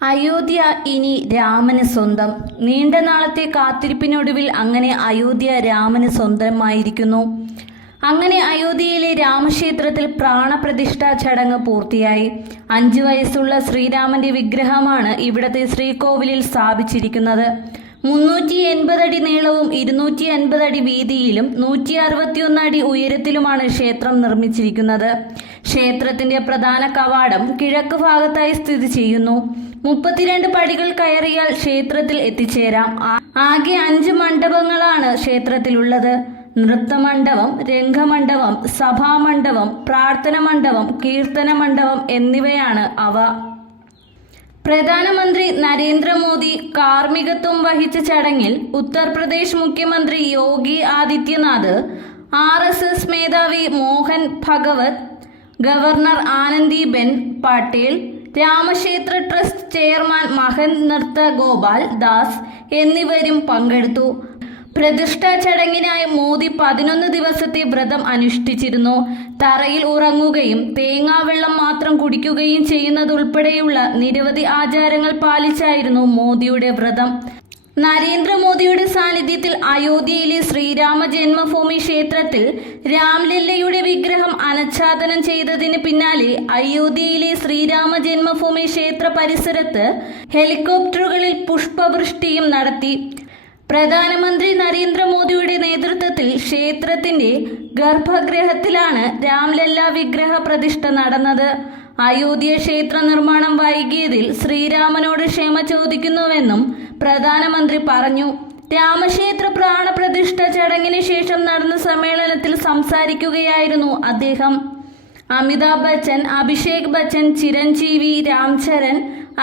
അയോധ്യ ഇനി രാമന് സ്വന്തം. നീണ്ട നാളത്തെ കാത്തിരിപ്പിനൊടുവിൽ അങ്ങനെ അയോധ്യ രാമന് സ്വന്തമായിരിക്കുന്നു. അങ്ങനെ അയോധ്യയിലെ രാമക്ഷേത്രത്തിൽ പ്രാണപ്രതിഷ്ഠാ ചടങ്ങ് പൂർത്തിയായി. 5 വയസ്സുള്ള ശ്രീരാമന്റെ വിഗ്രഹമാണ് ഇവിടത്തെ ശ്രീകോവിലിൽ സ്ഥാപിച്ചിരിക്കുന്നത്. 380 അടി നീളവും 250 അടി വീതിയിലും 161 അടി ഉയരത്തിലുമാണ് ക്ഷേത്രം നിർമ്മിച്ചിരിക്കുന്നത്. ക്ഷേത്രത്തിന്റെ പ്രധാന കവാടം കിഴക്ക് ഭാഗത്തായി സ്ഥിതി ചെയ്യുന്നു. 32 പടികൾ കയറിയാൽ ക്ഷേത്രത്തിൽ എത്തിച്ചേരാം. ആകെ 5 മണ്ഡപങ്ങളാണ് ക്ഷേത്രത്തിലുള്ളത്. നൃത്തമണ്ഡപം, രംഗമണ്ഡപം, സഭാമണ്ഡപം, പ്രാർത്ഥന മണ്ഡപം, കീർത്തന മണ്ഡപം എന്നിവയാണ് അവ. പ്രധാനമന്ത്രി നരേന്ദ്രമോദി കാർമ്മികത്വം വഹിച്ച ചടങ്ങിൽ ഉത്തർപ്രദേശ് മുഖ്യമന്ത്രി യോഗി ആദിത്യനാഥ്, RSS മേധാവി മോഹൻ ഭഗവത്, ഗവർണർ ആനന്ദിബെൻ പട്ടേൽ, രാമക്ഷേത്ര ട്രസ്റ്റ് ചെയർമാൻ മഹന്ത് നൃത്ത ഗോപാൽ ദാസ് എന്നിവരും പങ്കെടുത്തു. പ്രതിഷ്ഠാ ചടങ്ങിനായി മോദി 11 ദിവസത്തെ വ്രതം അനുഷ്ഠിച്ചിരുന്നു. തറയിൽ ഉറങ്ങുകയും തേങ്ങാവെള്ളം മാത്രം കുടിക്കുകയും ചെയ്യുന്നതുൾപ്പെടെയുള്ള നിരവധി ആചാരങ്ങൾ പാലിച്ചായിരുന്നു മോദിയുടെ വ്രതം. നരേന്ദ്രമോദിയുടെ സാന്നിധ്യത്തിൽ അയോധ്യയിലെ ശ്രീരാമ ജന്മഭൂമി ക്ഷേത്രത്തിൽ രാംലല്ലയുടെ വിഗ്രഹം അനാച്ഛാദനം ചെയ്തതിന് പിന്നാലെ അയോധ്യയിലെ ശ്രീരാമ ജന്മഭൂമി ക്ഷേത്ര പരിസരത്ത് ഹെലികോപ്റ്ററുകളിൽ പുഷ്പവൃഷ്ടിയും നടത്തി. പ്രധാനമന്ത്രി നരേന്ദ്രമോദിയുടെ നേതൃത്വത്തിൽ ക്ഷേത്രത്തിന്റെ ഗർഭഗൃഹത്തിലാണ് രാംലല്ല വിഗ്രഹ പ്രതിഷ്ഠ നടന്നത്. അയോധ്യ ക്ഷേത്ര നിർമ്മാണം വൈകിയതിൽ ശ്രീരാമനോട് ക്ഷമ ചോദിക്കുന്നുവെന്നും പ്രധാനമന്ത്രി പറഞ്ഞു. രാമക്ഷേത്ര പ്രാണപ്രതിഷ്ഠ ചടങ്ങിന് ശേഷം നടന്ന സമ്മേളനത്തിൽ സംസാരിക്കുകയായിരുന്നു അദ്ദേഹം. അമിതാഭ് ബച്ചൻ, അഭിഷേക് ബച്ചൻ, ചിരഞ്ജീവി, രാംചരൺ,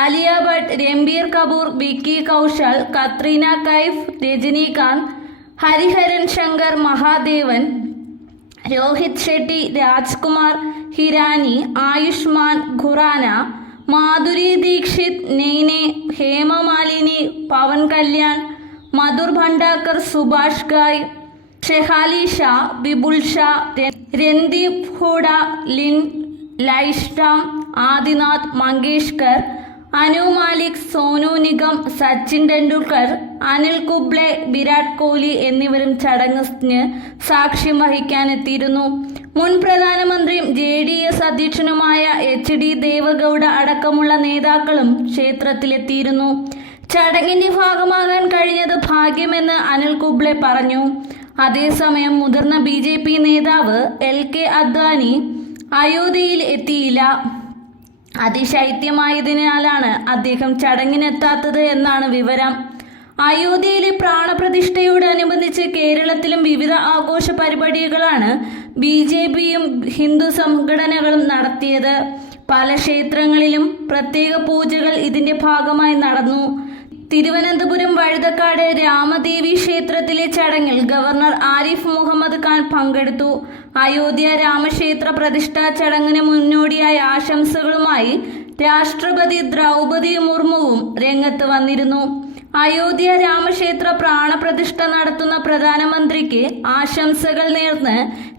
അലിയ ഭട്ട്, രൺബീർ കപൂർ, വിക്കി കൗശൽ, കത്രീന കൈഫ്, രജനീകാന്ത്, ഹരിഹരൻ ശങ്കർ മഹാദേവൻ, രോഹിത് ഷെട്ടി, രാജ്കുമാർ ഹിരാനി, ആയുഷ്മാൻ ഖുറാന, മാധുരി ദീക്ഷിത്, നെയ്നെ, ഹേമ മാലിനി, പവൻ കല്യാൺ, മധുർ ഭണ്ഡാർക്കർ, സുഭാഷ് ഘായ്, ഷെഹാലി ഷാ, വിപുൽ ഷാ, രൺദീപ് ഹൂഡ, ലിൻ ലൈഷ്ടാം, ആദിനാഥ് മങ്കേഷ്കർ, അനു മാലിക്, സോനു നിഗം, സച്ചിൻ ടെണ്ടുൽക്കർ, അനിൽ കുംബ്ലെ, വിരാട് കോഹ്ലി എന്നിവരും ചടങ്ങിന് സാക്ഷ്യം വഹിക്കാനെത്തിയിരുന്നു. മുൻ പ്രധാനമന്ത്രിയും JDS അധ്യക്ഷനുമായ HD ദേവഗൌഡ അടക്കമുള്ള നേതാക്കളും ക്ഷേത്രത്തിലെത്തിയിരുന്നു. ചടങ്ങിന്റെ ഭാഗമാകാൻ കഴിഞ്ഞത് ഭാഗ്യമെന്ന് അനിൽ കുംബ്ലെ പറഞ്ഞു. അതേസമയം മുതിർന്ന BJP നേതാവ് LK അദ്വാനി അയോധ്യയിൽ എത്തിയില്ല. അതിശൈത്യമായതിനാലാണ് അദ്ദേഹം ചടങ്ങിനെത്താത്തത് എന്നാണ് വിവരം. അയോധ്യയിലെ പ്രാണപ്രതിഷ്ഠയോടനുബന്ധിച്ച് കേരളത്തിലും വിവിധ ആഘോഷ പരിപാടികളാണ് BJPയും ഹിന്ദു സംഘടനകളും നടത്തിയത്. പല ക്ഷേത്രങ്ങളിലും പ്രത്യേക പൂജകൾ ഇതിന്റെ ഭാഗമായി നടന്നു. തിരുവനന്തപുരം വഴുതക്കാട് രാമദേവി ക്ഷേത്രത്തിലെ ചടങ്ങിൽ ഗവർണർ ആരിഫ് മുഹമ്മദ് ഖാൻ പങ്കെടുത്തു. അയോധ്യ രാമക്ഷേത്ര പ്രതിഷ്ഠാ ചടങ്ങിന് മുന്നോടിയായി ആശംസകളുമായി രാഷ്ട്രപതി ദ്രൗപദി മുർമുവും രംഗത്ത് വന്നിരുന്നു. അയോധ്യ രാമക്ഷേത്ര പ്രാണപ്രതിഷ്ഠ നടത്തുന്ന പ്രധാനമന്ത്രിക്ക് ആശംസകൾ നേർന്ന്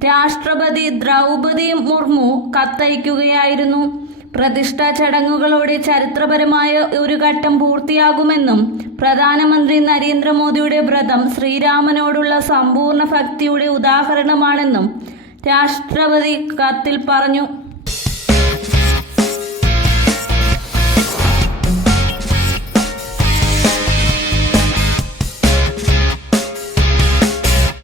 രാഷ്ട്രപതി ദ്രൗപദി മുർമു കത്തയക്കുകയായിരുന്നു. പ്രതിഷ്ഠാ ചടങ്ങുകളോടെ ചരിത്രപരമായ ഒരു ഘട്ടം പൂർത്തിയാകുമെന്നും പ്രധാനമന്ത്രി നരേന്ദ്രമോദിയുടെ വ്രതം ശ്രീരാമനോടുള്ള സമ്പൂർണ്ണ ഭക്തിയുടെ ഉദാഹരണമാണെന്നും രാഷ്ട്രപതി കത്തിൽ പറഞ്ഞു.